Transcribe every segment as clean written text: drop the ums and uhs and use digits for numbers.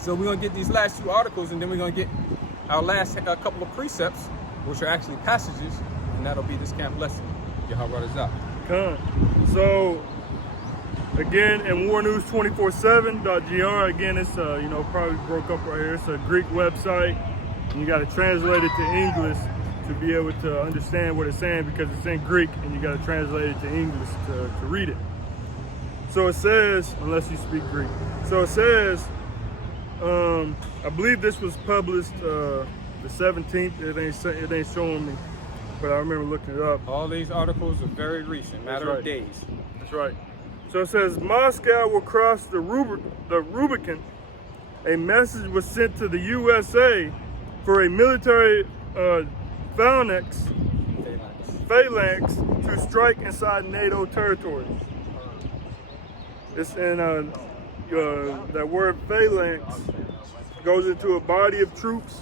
So we're going to get these last two articles, and then we're going to get our last couple of precepts, which are actually passages, and that'll be this camp lesson. Yahweh is out. So, again, in warnews247.gr, again, it's, probably broke up right here. It's a Greek website, and you got to translate it to English to be able to understand what it's saying, because it's in Greek, and you got to translate it to English to read it. So it says, unless you speak Greek. So it says, I believe this was published the 17th. It ain't showing me, but I remember looking it up. All these articles are very recent, matter of days. That's right. So it says, Moscow will cross the Rubicon. A message was sent to the USA for a military phalanx to strike inside NATO territory. It's in that word phalanx goes into a body of troops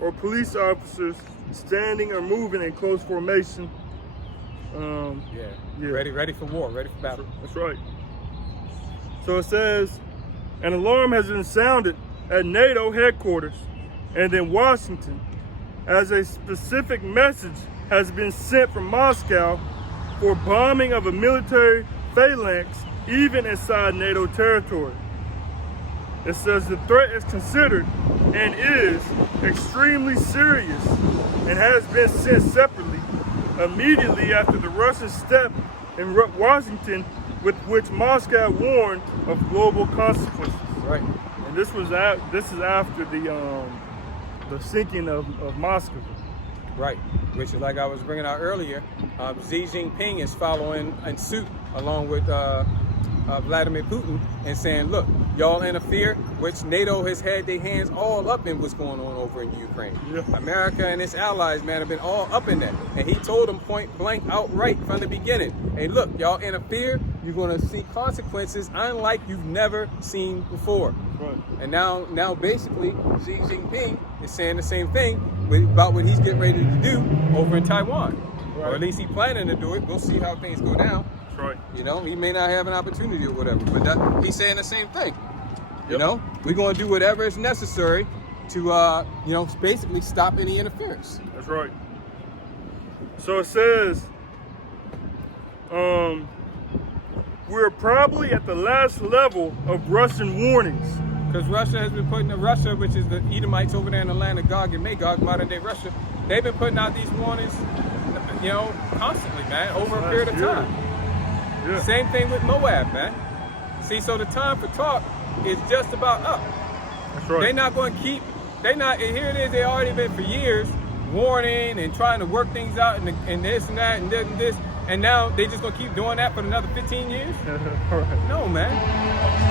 or police officers standing or moving in close formation. Ready for war, ready for battle. That's right. So it says, an alarm has been sounded at NATO headquarters and in Washington, as a specific message has been sent from Moscow for bombing of a military phalanx even inside NATO territory. It says the threat is considered and is extremely serious and has been sent separately immediately after the Russian step in Washington, with which Moscow warned of global consequences. Right. And this is after the sinking of Moscow. Right, which is like I was bringing out earlier, Xi Jinping is following in suit along with Vladimir Putin and saying, look, y'all interfere, which NATO has had their hands all up in what's going on over in Ukraine. Yeah. America and its allies, man, have been all up in that. And he told them point blank outright from the beginning, hey, look, y'all interfere, you're going to see consequences unlike you've never seen before. Right. And now basically, Xi Jinping is saying the same thing about what he's getting ready to do over in Taiwan. Right. Or at least he's planning to do it. We'll see how things go down. Right. You know, he may not have an opportunity or whatever, but he's saying the same thing. Yep. You know, we're going to do whatever is necessary to, basically stop any interference. That's right. So it says, we're probably at the last level of Russian warnings. Because Russia has been putting Russia, which is the Edomites over there in the land of Gog and Magog, modern day Russia, they've been putting out these warnings, constantly, man, over a period of time. Yeah. Same thing with Moab, man. See, so the time for talk is just about up. That's right. They're not going to keep, here it is, they already been for years warning and trying to work things out and this and that and this. And now they just going to keep doing that for another 15 years? Right. No, man.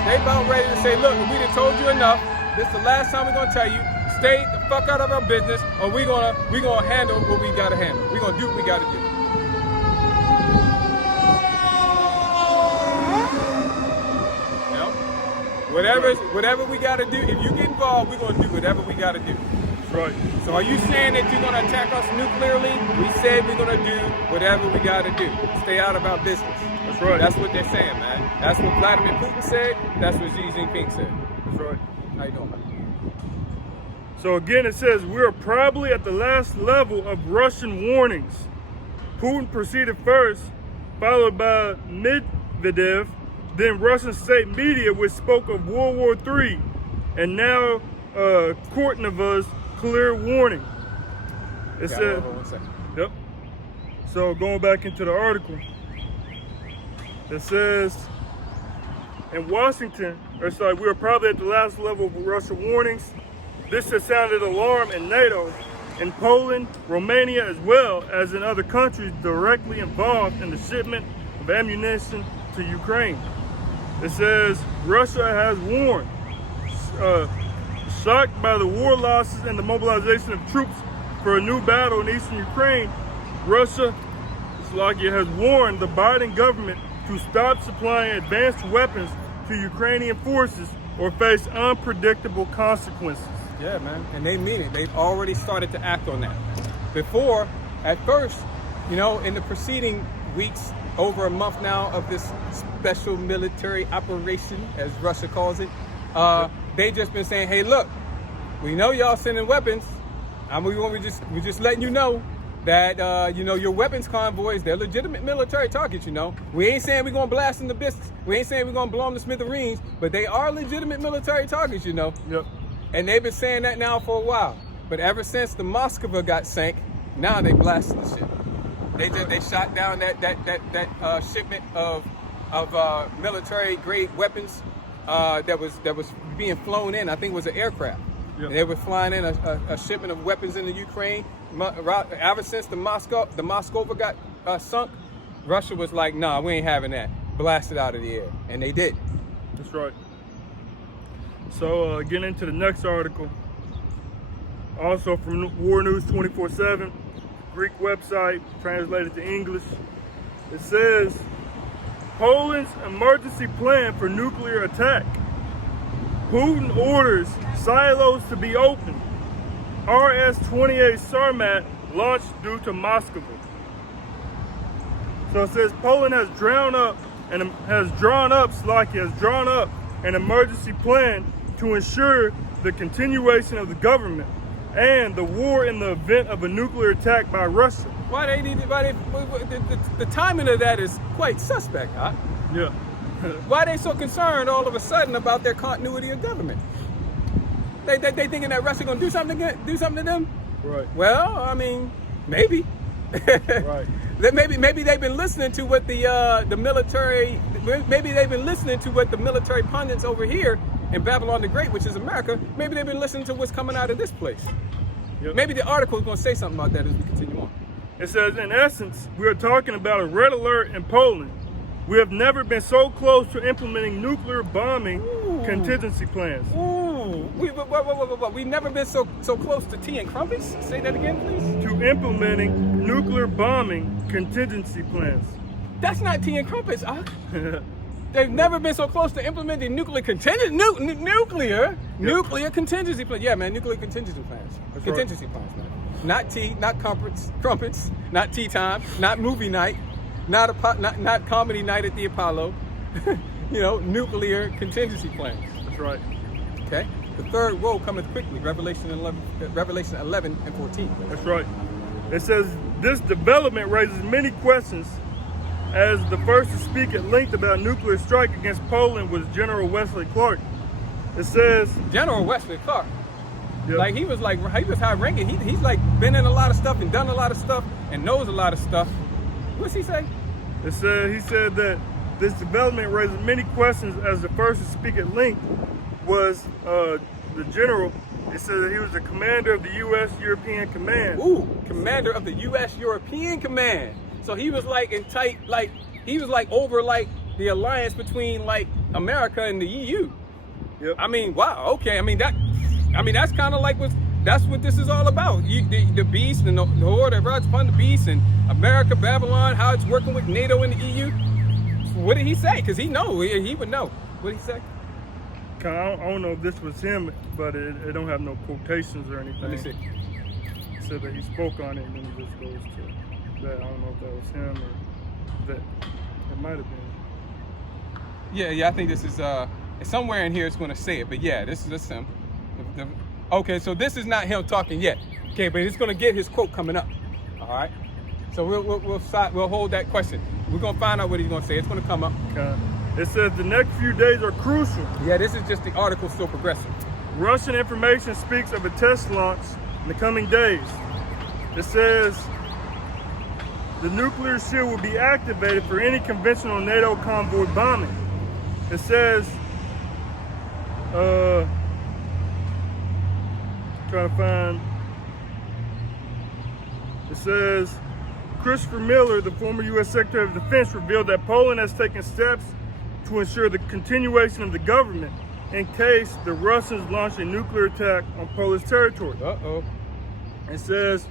They about ready to say, look, we done told you enough. This is the last time we're going to tell you, stay the fuck out of our business, or we're gonna handle what we got to handle. We're going to do what we got to do. Whatever we got to do, if you get involved, we're going to do whatever we got to do. Right. So are you saying that you're going to attack us nuclearly? We said we're going to do whatever we got to do. Stay out of our business. That's right. That's what they're saying, man. That's what Vladimir Putin said. That's what Xi Jinping said. That's right. How you doing, man? So again, it says, we're probably at the last level of Russian warnings. Putin proceeded first, followed by Medvedev, then Russian state media, which spoke of World War III, and now Kortneva's clear warning. It said, yep. So going back into the article, it says, in Washington, we are probably at the last level of Russian warnings. This has sounded alarm in NATO, in Poland, Romania, as well as in other countries directly involved in the shipment of ammunition to Ukraine. It says, Russia has warned, shocked by the war losses and the mobilization of troops for a new battle in eastern Ukraine, Russia, has warned the Biden government to stop supplying advanced weapons to Ukrainian forces or face unpredictable consequences. Yeah, man, and they mean it. They've already started to act on that. Before, at first, in the preceding weeks, over a month now of this special military operation, as Russia calls it, they just been saying, hey, look, we know y'all sending weapons. We just letting you know that, your weapons convoys, they're legitimate military targets, We ain't saying we're going to blast them to business. We ain't saying we're going to blow them to smithereens, but they are legitimate military targets, Yep. And they've been saying that now for a while. But ever since the Moskva got sank, now they blasted the ship. They shot down that shipment of military grade weapons that was being flown in. I think it was an aircraft. Yep. They were flying in a shipment of weapons into Ukraine. Ever since the Moskva got sunk, Russia was like, nah, we ain't having that. Blasted out of the air. And they did. That's right. So getting into the next article, also from War News 24/7, Greek website, translated to English. It says, Poland's emergency plan for nuclear attack. Putin orders silos to be opened. RS-28 Sarmat launched due to Moscow. So it says Poland has drawn up an emergency plan to ensure the continuation of the government and the war in the event of a nuclear attack by Russia. The timing of that is quite suspect, huh? Yeah. Why are they so concerned all of a sudden about their continuity of government? They thinking that Russia gonna do something to them? Right. Well, I mean, maybe. Right. Maybe they've been listening to what the military. Maybe they've been listening to what the military pundits over here in Babylon the Great, which is America. Maybe they've been listening to what's coming out of this place. Yep. Maybe the article is going to say something about that as we continue on. It says, in essence, we are talking about a red alert in Poland. We have never been so close to implementing nuclear bombing contingency plans. Ooh, we've never been so close to tea and crumpets. Say that again, please. To implementing nuclear bombing contingency plans. That's not tea and crumpets, They've never been so close to implementing nuclear contingency plans. Yeah, man, nuclear contingency plans. That's contingency plans, man. Not tea, not crumpets, not tea time, not movie night, not comedy night at the Apollo. Nuclear contingency plans. That's right. Okay. The third woe cometh quickly. Revelation 11 and 14. That's right. It says this development raises many questions. As the first to speak at length about nuclear strike against Poland was General Wesley Clark. It says General Wesley Clark. Yep. He was high ranking. He's like been in a lot of stuff and done a lot of stuff and knows a lot of stuff. What's he say? He said that this development raises many questions. As the first to speak at length was the general. It said that he was the commander of the U.S. European Command. Ooh, commander of the U.S. European Command. So he was he was over the alliance between America and the EU. Yep. I mean, wow. Okay. That's kind of that's what this is all about. The beast and the horde that rides upon the beast and America, Babylon, how it's working with NATO and the EU. What did he say? Because he would know. What did he say? I don't know if this was him, but it don't have no quotations or anything. Let me see. It said that he spoke on it and then it just goes to that. I don't know if that was him or that. It might have been. Yeah. I think this is somewhere in here. It's going to say it, but yeah, this is him. Okay, so this is not him talking yet. Okay, but it's going to get his quote coming up. All right. So we'll hold that question. We're going to find out what he's going to say. It's going to come up. Okay. It says the next few days are crucial. Yeah, this is just the article still progressing. Russian information speaks of a test launch in the coming days. It says the nuclear shield will be activated for any conventional NATO convoy bombing. It says, trying to find, it says, Christopher Miller, the former U.S. Secretary of Defense, revealed that Poland has taken steps to ensure the continuation of the government in case the Russians launch a nuclear attack on Polish territory. Uh-oh. It says,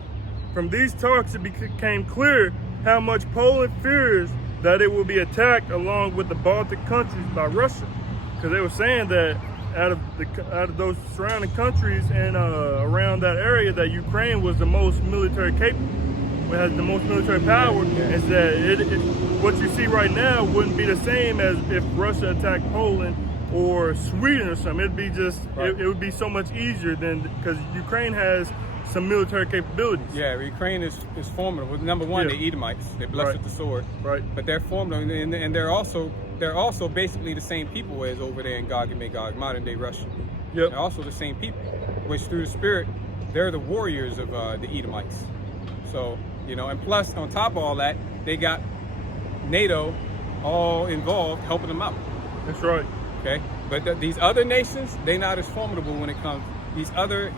from these talks, it became clear how much Poland fears that it will be attacked along with the Baltic countries by Russia. Because they were saying that out of those surrounding countries and around that area, that Ukraine was the most military capable, has the most military power, and that what you see right now wouldn't be the same as if Russia attacked Poland or Sweden or something. It'd be just, Right. it would be so much easier than, because Ukraine has some military capabilities. Yeah, Ukraine is formidable. Number one, Yeah. the Edomites. They're blessed Right. with the sword. Right. But they're formidable, and they're also basically the same people as over there in Gog and Magog, modern day Russia. Yep. They're also the same people, which through the spirit, they're the warriors of the Edomites. So, and plus on top of all that, they got NATO all involved helping them out. That's right. Okay, but these other nations, they're not as formidable when it comes. These other,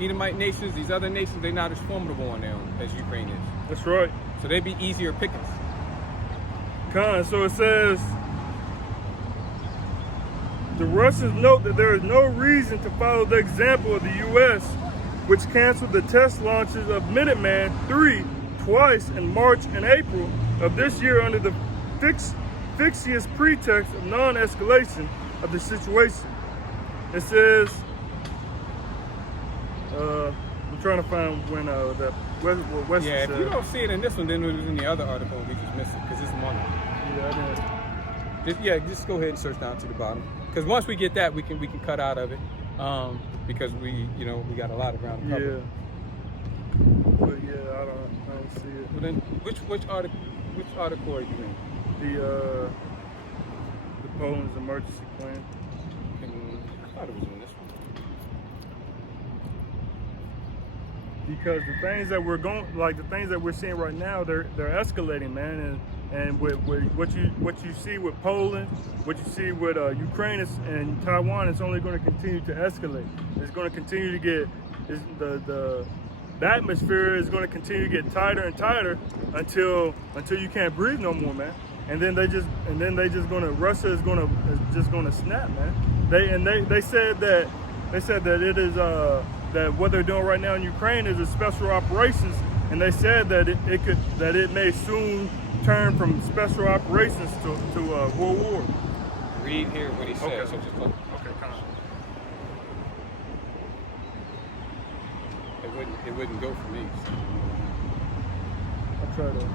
Edomite nations, these other nations, they're not as formidable on their own as Ukraine is. That's right. So they'd be easier pickings. So it says, the Russians note that there is no reason to follow the example of the U.S., which canceled the test launches of Minuteman III twice in March and April of this year under the fictitious pretext of non-escalation of the situation. It says, I'm trying to find when that West Yeah, if said. you don't see it in this one, then it was in the other article. We just missed it because it's one. Yeah, I didn't. Just go ahead and search down to the bottom. Because once we get that, we can cut out of it. Because we got a lot of ground to cover. Yeah. But yeah, I don't see it. But then, which article are you in? The Poland's emergency plan. I thought it was in this one. Because the things that the things that we're seeing right now, they're escalating, man. And with what you see with Poland, what you see with Ukraine and Taiwan, it's only going to continue to escalate. It's going to continue to get the atmosphere is going to continue to get tighter and tighter until you can't breathe no more, man. And then Russia is just gonna snap, man. They said that it is that what they're doing right now in Ukraine is a special operations, and they said that it may soon turn from special operations to world war. Read here what he said. Okay. So just look. Okay, kind of. It wouldn't go for me. I'll try to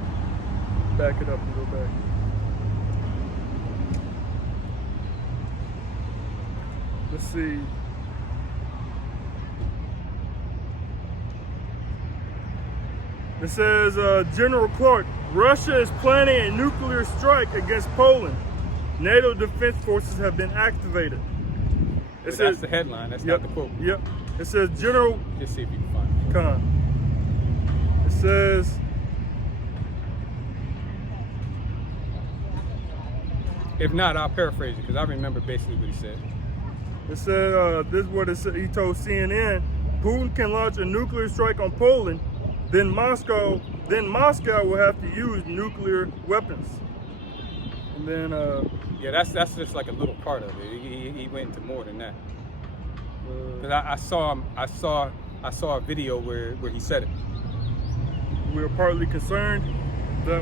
back it up and go back. Let's see. It says, General Clark, Russia is planning a nuclear strike against Poland. NATO defense forces have been activated. That's the headline. That's not the quote. Yep. It says, General Just see if you can find it. Khan. It says, If not, I'll paraphrase it because I remember basically what he said. It said, this is what it said. He told CNN, Putin can launch a nuclear strike on Poland, then Moscow will have to use nuclear weapons. And then, Yeah, that's just like a little part of it. He went into more than that. Cause I saw a video where he said it. we are partly concerned that.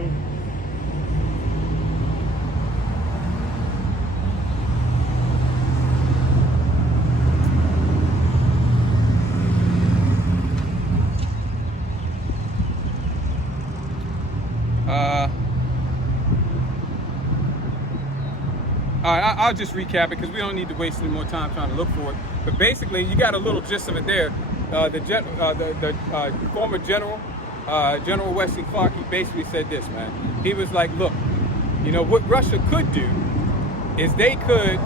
All right, I'll just recap it because we don't need to waste any more time trying to look for it. But basically, you got a little gist of it there. The former general, General Wesley Clark, he basically said this, man. He was like, look, what Russia could do is they could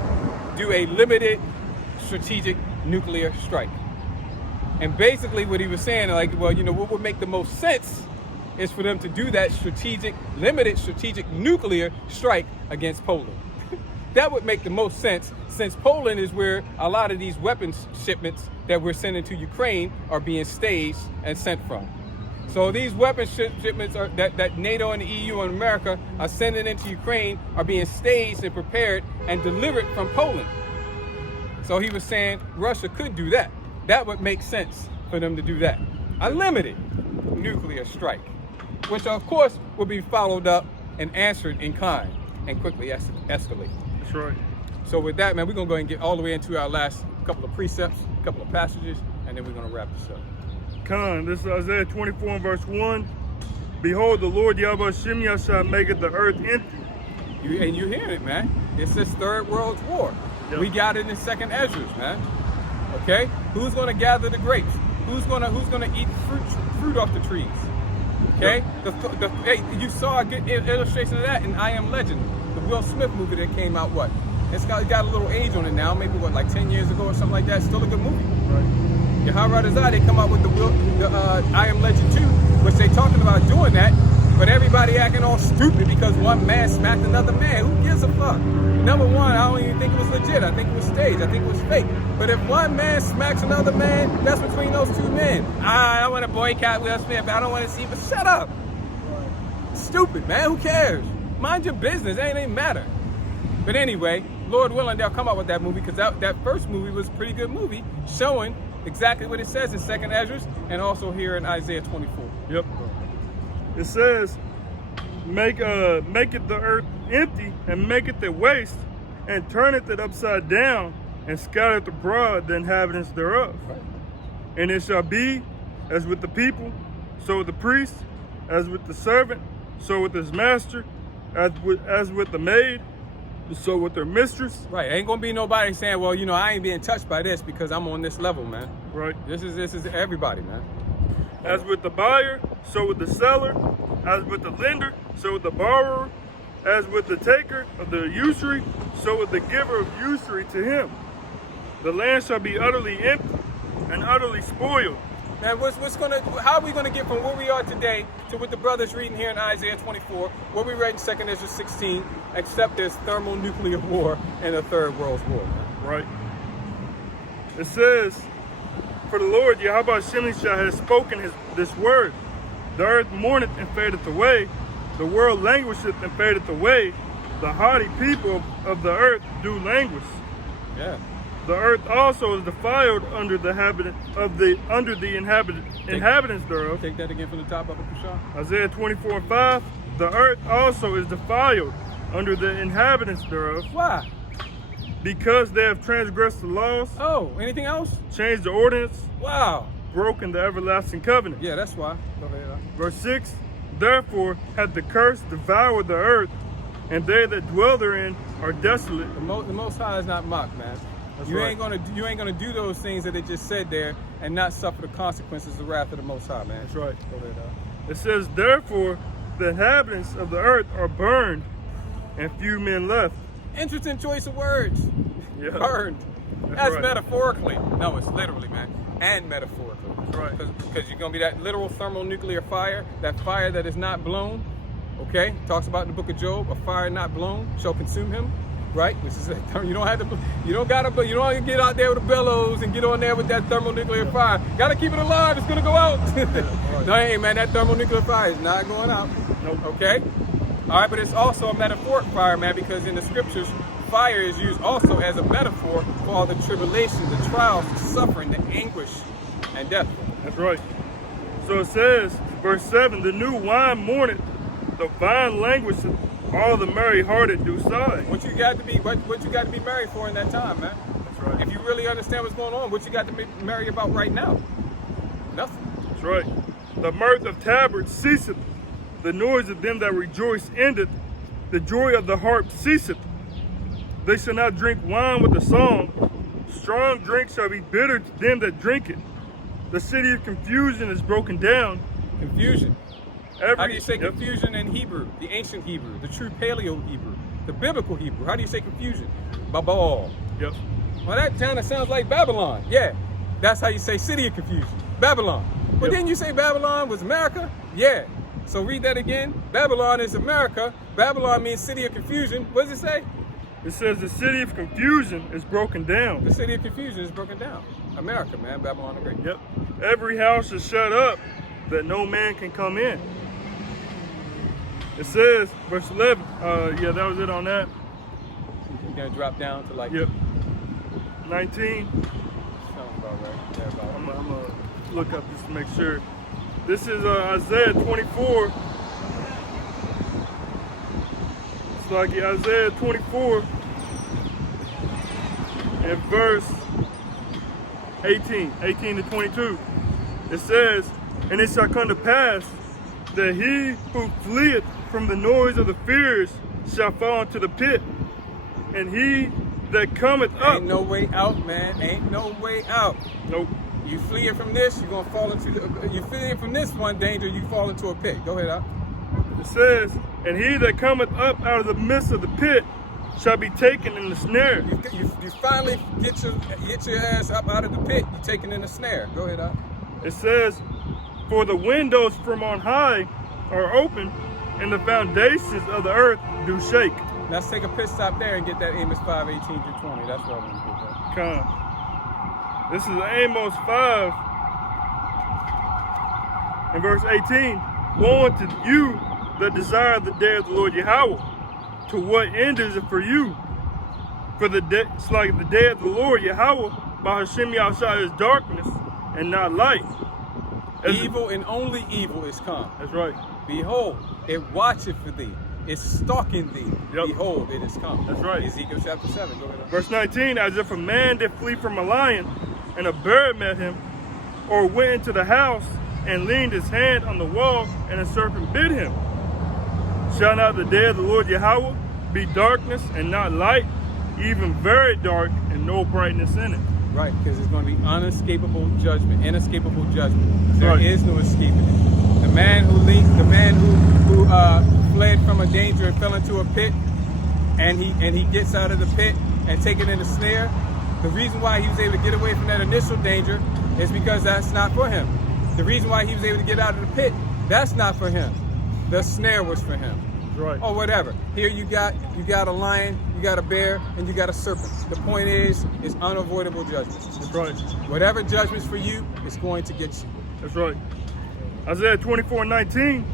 do a limited strategic nuclear strike. And basically what he was saying, like, well, what would make the most sense is for them to do that limited strategic nuclear strike against Poland. That would make the most sense since Poland is where a lot of these weapons shipments that we're sending to Ukraine are being staged and sent from. So these weapons shipments that NATO and the EU and America are sending into Ukraine are being staged and prepared and delivered from Poland. So he was saying Russia could do that. That would make sense for them to do that. A limited nuclear strike, which of course will be followed up and answered in kind and quickly escalate. That's right. So with that, man, we're going to go ahead and get all the way into our last couple of precepts, a couple of passages, and then we're going to wrap this up. Khan, this is Isaiah 24 and verse 1. Behold, the Lord Yahweh Shemyah shall make it the earth empty. And you hear it, man. It's this third world war. We got it in Second Esdras, man. Okay, who's going to gather the grapes? Who's going to eat fruit off the trees? Okay, hey, you saw a good illustration of that in I Am Legend, the Will Smith movie that came out. What? It's got a little age on it now, maybe what, like 10 years ago or something like that. Still a good movie. Right. Yahweh Razai, they come out with the I Am Legend 2, which they talking about doing that, but everybody acting all stupid because one man smacked another man. Who gives a fuck? Number one, I don't even think it was legit. I think it was staged. I think it was fake. But if one man smacks another man, that's between those two men. I want to boycott Will Smith. I don't want to see him. But shut up. Stupid, man. Who cares? Mind your business. It ain't matter. But anyway, Lord willing, they'll come out with that movie because that first movie was a pretty good movie, showing exactly what it says in Second Esdras and also here in Isaiah 24. Yep. It says, make it the earth empty and make it the waste and turn it upside down and scatter it abroad the inhabitants thereof. Right. And it shall be as with the people, so with the priest, as with the servant, so with his master, as with the maid, so with their mistress. Right. Ain't gonna be nobody saying, well, I ain't being touched by this because I'm on this level, man. Right. This is everybody, man. As with the buyer, so with the seller, as with the lender, so with the borrower, as with the taker of the usury, so with the giver of usury to him. The land shall be utterly empty and utterly spoiled. Man, how are we gonna get from where we are today to what the brothers reading here in Isaiah 24, what we read in 2 Ezra 16, except there's thermonuclear war and a third world war, man. Right. It says, for the Lord Yahweh Shemishah has spoken this word. The earth mourneth and fadeth away. The world languisheth and fadeth away. The haughty people of the earth do languish. Yeah. The earth also is defiled under the inhabitants thereof. Take that again from the top of it, Prashant. Isaiah 24:5. The earth also is defiled under the inhabitants thereof. Why? Because they have transgressed the laws. Oh, anything else? Changed the ordinance. Wow. Broken the everlasting covenant. Yeah, that's why. Go ahead. Verse 6. Therefore hath the curse devoured the earth, and they that dwell therein are desolate. The Most High is not mocked, man. That's you right. ain't gonna do those things that it just said there and not suffer the consequences of the wrath of the Most High, man. That's right. Go ahead. It says, therefore the inhabitants of the earth are burned, and few men left. Interesting choice of words. Yeah. Burned. That's right. Metaphorically. No, it's literally, man. And metaphorically. That's right. Because you're going to be that literal thermonuclear fire, that fire that is not blown. Okay? Talks about in the book of Job, a fire not blown shall consume him. Right? Which is you don't have to get out there with the bellows and get on there with that thermonuclear fire. Gotta keep it alive, it's gonna go out. No, hey man, that thermonuclear fire is not going out. Nope. Okay? All right, but it's also a metaphoric fire, man, because in the scriptures, fire is used also as a metaphor for all the tribulation, the trials, the suffering, the anguish, and death. That's right. So it says, verse 7, the new wine mourneth, the vine languisheth, all the merry-hearted do sigh. What you got to be married for in that time, man? That's right. If you really understand what's going on, what you got to be married about right now? Nothing. That's right. The mirth of tabrets ceaseth, the noise of them that rejoice endeth, the joy of the harp ceaseth. They shall not drink wine with a song. Strong drink shall be bitter to them that drink it. The city of confusion is broken down. Confusion. How do you say confusion in Hebrew? The ancient Hebrew, the true Paleo Hebrew, the biblical Hebrew. How do you say confusion? Babal. Yep. Well, that kind of sounds like Babylon. Yeah, that's how you say city of confusion. Babylon. But didn't you say Babylon was America? Yeah. So read that again. Babylon is America. Babylon means city of confusion. What does it say? It says the city of confusion is broken down. The city of confusion is broken down. America, man. Babylon the Great. Yep. Every house is shut up that no man can come in. It says, verse 11, yeah, that was it on that. You're going to drop down to like... Yep. 19. Sounds about right. Yeah, about I'm going to look up just to make sure. This is Isaiah 24. It's like Isaiah 24 and verse 18 to 22. It says, and it shall come to pass that he who fleeth from the noise of the fears shall fall into the pit, and he that cometh up. Ain't no way out, man. Ain't no way out. Nope. You fleeing from this, you're gonna fall into you fleeing from this one danger, you fall into a pit. Go ahead, Al. It says, and he that cometh up out of the midst of the pit shall be taken in the snare. You finally get your ass up out of the pit. You're taken in the snare. Go ahead, Al. It says, for the windows from on high are open, and the foundations of the earth do shake. Let's take a pit stop there and get that Amos 5:18-20. That's what I want to get that. Come. This is Amos 5 and verse 18. Woe unto you that desire the day of the Lord Yahweh. To what end is it for you? For it's like the day of the Lord Yahweh, by Hashem Yahshua is darkness and not light. Evil and only evil is come. That's right. Behold, it watcheth for thee. It's stalking thee. Yep. Behold, it is come. That's right. Ezekiel chapter 7. Go ahead. Verse 19, as if a man did flee from a lion, and a bird met him, or went into the house, and leaned his hand on the wall, and a serpent bit him. Shall not the day of the Lord Yahweh be darkness and not light, even very dark and no brightness in it? Right, because it's going to be unescapable judgment, inescapable judgment. There right. is no escaping it. The man who fled from a danger and fell into a pit, and he gets out of the pit and taken in a snare. The reason why he was able to get away from that initial danger is because that's not for him. The reason why he was able to get out of the pit, that's not for him. The snare was for him. Right. Or whatever. Here you got a lion, you got a bear, and you got a serpent. The point is, it's unavoidable judgment. That's right. Whatever judgment's for you, it's going to get you. That's right. Isaiah 24:19,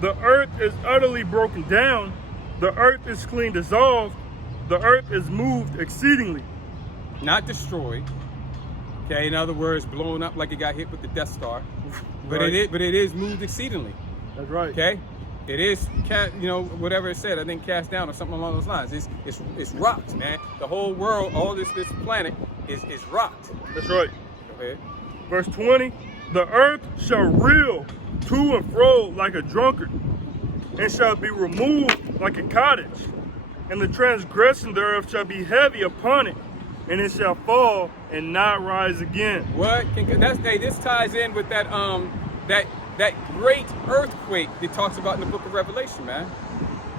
the earth is utterly broken down, the earth is clean dissolved, the earth is moved exceedingly. Not destroyed. Okay, in other words, blown up like it got hit with the Death Star. But Right. it is moved exceedingly. That's right. Okay? It is, whatever it said, I think cast down or something along those lines. It's rocked, man. The whole world, all this planet is rocked. That's right. Go ahead. Verse 20, the earth shall reel to and fro like a drunkard, and shall be removed like a cottage, and the transgression thereof shall be heavy upon it, and it shall fall and not rise again. What? This ties in with that great earthquake that talks about in the book of Revelation, man.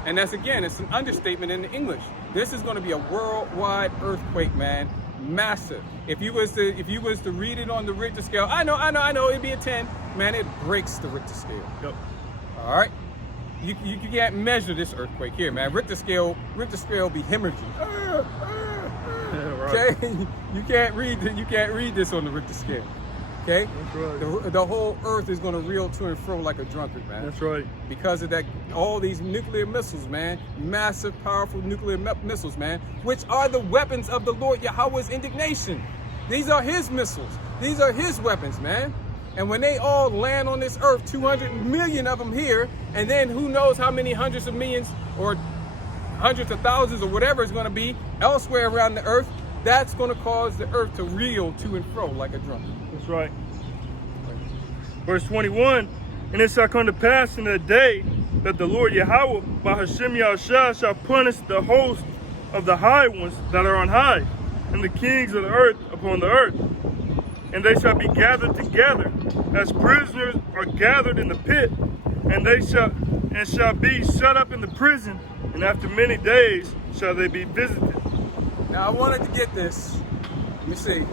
And that's, again, it's an understatement in the English. This is going to be a worldwide earthquake, man. Massive. If you was to read it on the Richter scale, I know, it'd be a 10. Man, it breaks the Richter scale. Yep. All right? You can't measure this earthquake here, man. Richter scale be hemorrhaging. Right. Okay? You can't read this on the Richter scale. Okay? That's right. The whole earth is going to reel to and fro like a drunkard, man. That's right. Because of that, all these nuclear missiles, man. Massive, powerful nuclear missiles, man. Which are the weapons of the Lord Yahweh's indignation. These are his missiles. These are his weapons, man. And when they all land on this earth, 200 million of them here, and then who knows how many hundreds of millions or hundreds of thousands or whatever it's going to be elsewhere around the earth, that's going to cause the earth to reel to and fro like a drunkard. That's right. Verse 21, and it shall come to pass in the day that the Lord Yahweh by Hashem Yahshua shall punish the host of the high ones that are on high, and the kings of the earth upon the earth. And they shall be gathered together, as prisoners are gathered in the pit, and they shall be shut up in the prison, and after many days shall they be visited. Now I wanted to get this. Let me see.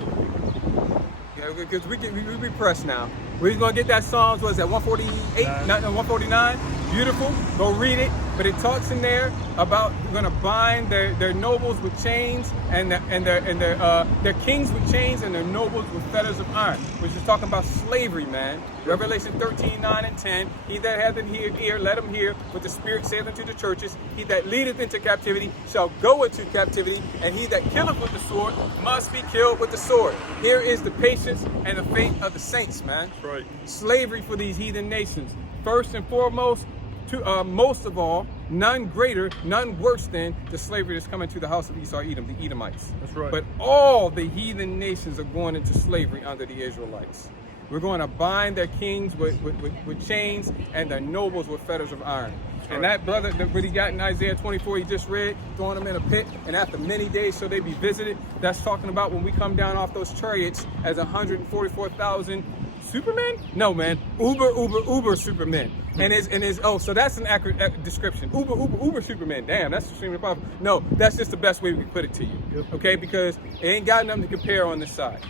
Yeah, because we be pressed now. We're gonna get that Psalms. What is that? 148? Not 149. Beautiful. Go read it. But it talks in there about we're gonna bind their nobles with chains and their kings with chains and their nobles with fetters of iron, which is talking about slavery, man. Revelation 13:9 and 10. He that hath an ear, let him hear what the Spirit saith unto the churches. He that leadeth into captivity shall go into captivity, and he that killeth with the sword must be killed with the sword. Here is the patience and the faith of the saints, man. Right. Slavery for these heathen nations. First and foremost, most of all, none greater, none worse than the slavery that's coming to the house of Esau Edom, the Edomites. That's right. But all the heathen nations are going into slavery under the Israelites. We're going to bind their kings with chains and their nobles with fetters of iron. And that brother, what he got in Isaiah 24, he just read, throwing them in a pit, and after many days shall they be visited. That's talking about when we come down off those chariots as 144,000 Supermen? No, man. Uber Supermen. So that's an accurate description. Uber Superman. Damn, that's extremely powerful. No, that's just the best way we can put it to you. Yep. Okay, because it ain't got nothing to compare on this side.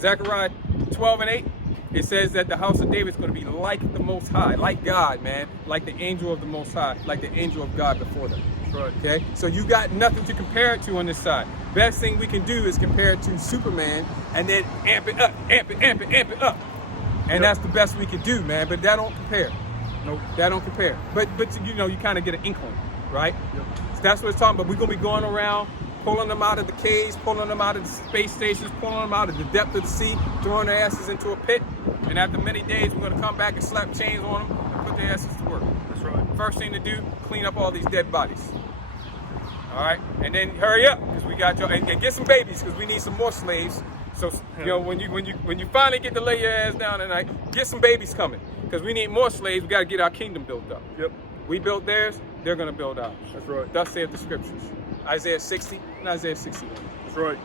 Zechariah 12:8, it says that the house of David is going to be like the Most High, like God, man, like the angel of the Most High, like the angel of God before them. That's right. Okay, so you got nothing to compare it to on this side. Best thing we can do is compare it to Superman and then amp it up. And that's the best we can do, man. But that don't compare. Nope. That don't compare. But you know, you kind of get an inkling, right? Yep. So that's what it's talking about. We're gonna be going around, pulling them out of the caves, pulling them out of the space stations, pulling them out of the depth of the sea, throwing their asses into a pit. And after many days, we're gonna come back and slap chains on them and put their asses to work. That's right. First thing to do, clean up all these dead bodies. All right, and then hurry up, because we got and get some babies, because we need some more slaves. So you know, when you finally get to lay your ass down tonight, get some babies coming, because we need more slaves. We got to get our kingdom built up. Yep. We built theirs; they're gonna build ours. That's right. Thus saith the scriptures, Isaiah 60 and Isaiah 61. That's right.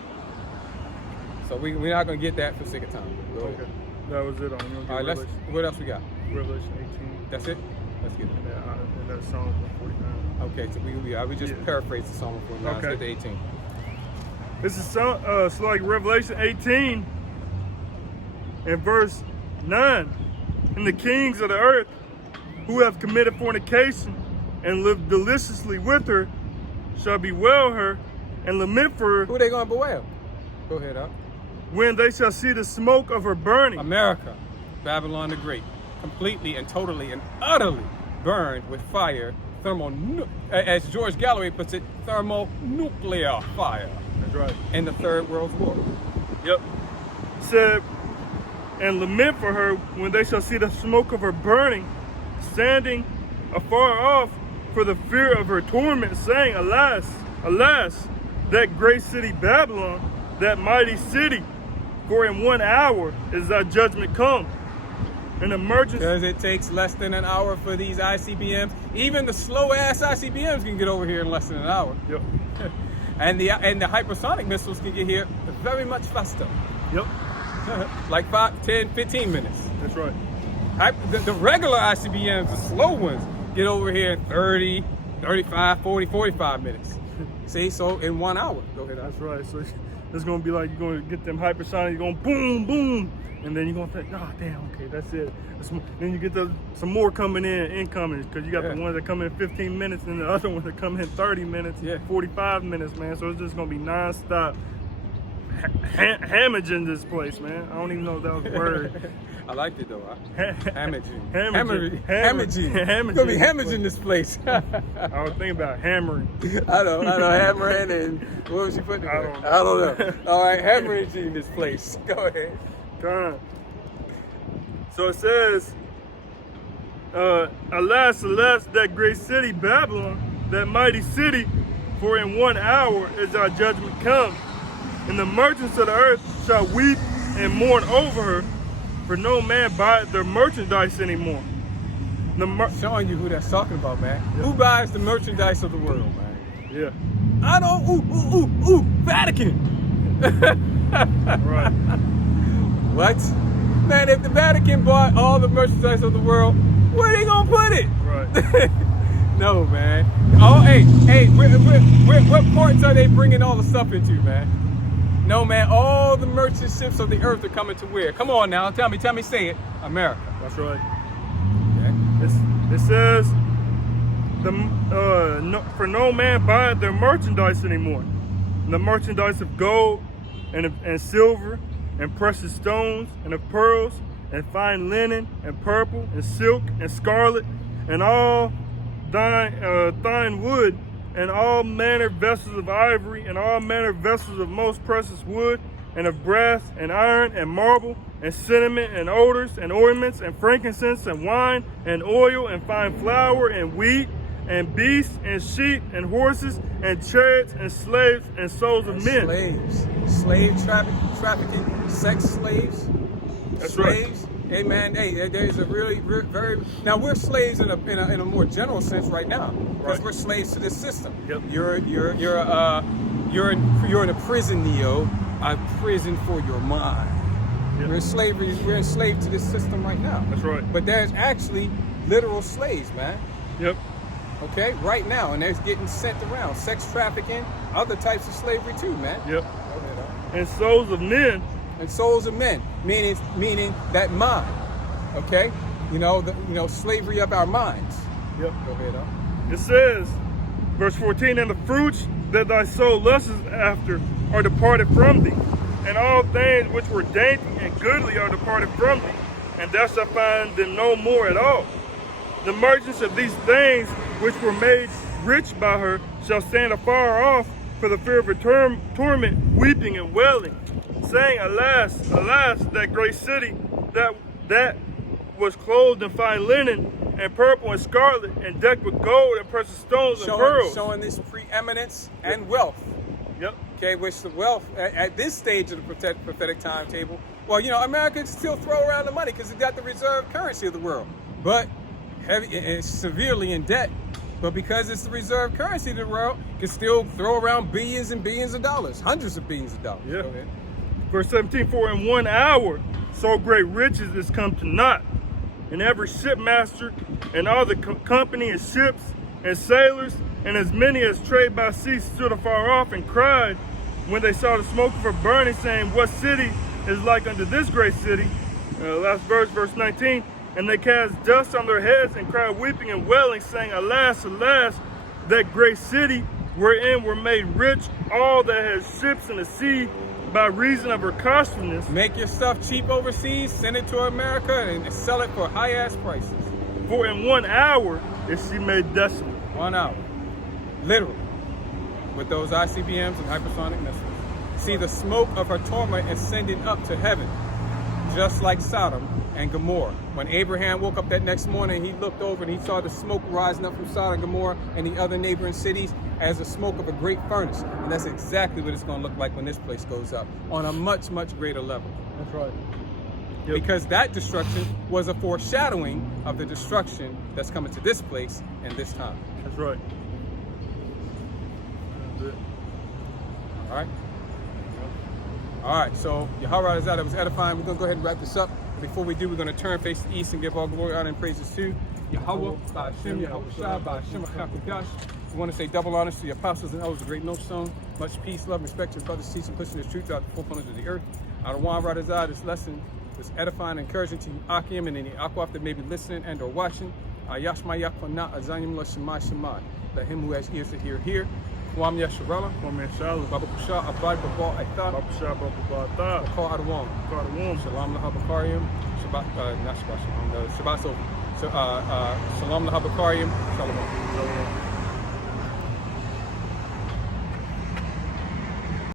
So we're not gonna get that for the sake of time. Go ahead. Okay. That was it. All right, what else we got? Revelation 18. That's it. Let's get it. And that Psalm 149. Okay, so we just paraphrase the Psalm 149. Okay. Let's get to 18. This is like Revelation 18 and verse 9. And the kings of the earth who have committed fornication and lived deliciously with her shall bewail her and lament for her. Who are they gonna bewail? Go ahead, up. When they shall see the smoke of her burning. America, Babylon the Great, completely and totally and utterly burned with fire, as George Galloway puts it, thermonuclear fire. That's right. In the Third World War. Yep. Said, and lament for her when they shall see the smoke of her burning, standing afar off for the fear of her torment, saying, alas, alas, that great city Babylon, that mighty city, for in 1 hour is thy judgment come. And the merchants... Because it takes less than an hour for these ICBMs. Even the slow-ass ICBMs can get over here in less than an hour. Yep. And the hypersonic missiles can get here very much faster. Yep. Like 5, 10, 15 minutes. That's right. The regular ICBMs, the slow ones, get over here in 30, 35, 40, 45 minutes. See, so in 1 hour. Go ahead. That's right. So it's going to be like you're going to get them hypersonic, you're going boom, boom. And then you're going to think, oh, damn, okay, that's it. Then you get some more coming incoming, because you got the ones that come in 15 minutes and the other ones that come in 30 minutes, 45 minutes, man. So it's just going to be nonstop hammaging this place, man. I don't even know if that was a word. I liked it, though. Hammaging. Hammaging. It's going to be hammaging this place. I was thinking about hammering. I know, hammering, and what was she putting there? I don't know. All right, hammering this place. Go ahead. So it says, alas, alas, that great city Babylon, that mighty city, for in 1 hour is our judgment come. And the merchants of the earth shall weep and mourn over her, for no man buyeth their merchandise anymore. Showing you who that's talking about, man. Yeah. Who buys the merchandise of the world, man? Yeah. I don't, Vatican. Right. What? Man, if the Vatican bought all the merchandise of the world, where are they gonna put it? Right. No, man. Oh, hey, what ports are they bringing all the stuff into, man? No, man, all the merchant ships of the earth are coming to where? Come on now, tell me, say it. America. That's right. Okay. It says, for no man buyeth their merchandise anymore. The merchandise of gold and silver and precious stones and of pearls and fine linen and purple and silk and scarlet and all thine wood and all manner vessels of ivory and all manner vessels of most precious wood and of brass and iron and marble and cinnamon and odors and ointments and frankincense and wine and oil and fine flour and wheat and beasts and sheep and horses and chariots and slaves and souls of men. Slave trafficking, sex slaves. That's slaves. Right. Hey man, hey, there's a very now we're slaves in a more general sense right now because we're slaves to this system. Yep. You're in a prison, Neo, a prison for your mind. Yep. We're enslaved to this system right now. That's right. But there's actually literal slaves, man. Yep. Okay, right now, and they're getting sent around. Sex trafficking, other types of slavery too, man. Yep. And souls of men. And souls of men, meaning that mind. Okay, slavery of our minds. Yep. Go ahead, It says, verse 14, and the fruits that thy soul lusts after are departed from thee, and all things which were dainty and goodly are departed from thee, and thou shalt find them no more at all. The merchants of these things which were made rich by her shall stand afar off for the fear of her torment, weeping and wailing, saying, Alas, alas, that great city that was clothed in fine linen and purple and scarlet and decked with gold and precious stones and pearls. Showing this preeminence and wealth. Yep. Okay, which the wealth at this stage of the prophetic timetable, well, America can still throw around the money because it got the reserve currency of the world, but it's severely in debt. But because it's the reserve currency of the world, can still throw around billions and billions of dollars, hundreds of billions of dollars. Yeah. Verse 17, for in 1 hour so great riches is come to naught, and every shipmaster and all the company of ships and sailors and as many as trade by sea stood afar off and cried when they saw the smoke of her burning, saying, What city is like unto this great city? Last verse, verse 19. And they cast dust on their heads and cried, weeping and wailing, saying, Alas, alas, that great city wherein were made rich all that had ships in the sea by reason of her costliness. Make your stuff cheap overseas, send it to America, and sell it for high-ass prices. For in 1 hour is she made desolate. 1 hour. Literally. With those ICBMs and hypersonic missiles. See, the smoke of her torment ascended up to heaven, just like Sodom and Gomorrah. When Abraham woke up that next morning, he looked over and he saw the smoke rising up from Sodom and Gomorrah and the other neighboring cities as the smoke of a great furnace. And that's exactly what it's going to look like when this place goes up, on a much, much greater level. That's right. Yep. Because that destruction was a foreshadowing of the destruction that's coming to this place and this time. That's right. That's it. All right? All right, so Yahweh is out. It was edifying. We're going to go ahead and wrap this up. Before we do, we're going to turn face to the east and give all glory, honor, and praises to Yahweh, Ba'ashem, Yahweh Shah, Ba'ashem, HaKadosh. We want to say double honors to the apostles and elders of the great millstone. Much peace, love, respect to brothers, teaching, pushing this truth throughout the four corners of the earth. Adawan Radazah, this lesson was edifying and encouraging to you, Akim, and any Akwaf that may be listening and or watching. Yashma Yakwana, Azanyim La Shema Shema. Let him who has ears to hear. Kwam Yasharala, Kwam Yashala, Baba Kusha, Abad Baba Aitha, Baba Kusha, Baba Aitha, Bakar Adawam, Shalom Lahabakarium, Shabbat, not Shabbat Shalom, Shabbat Shalom, Shalom Lahabakarium, Shalom.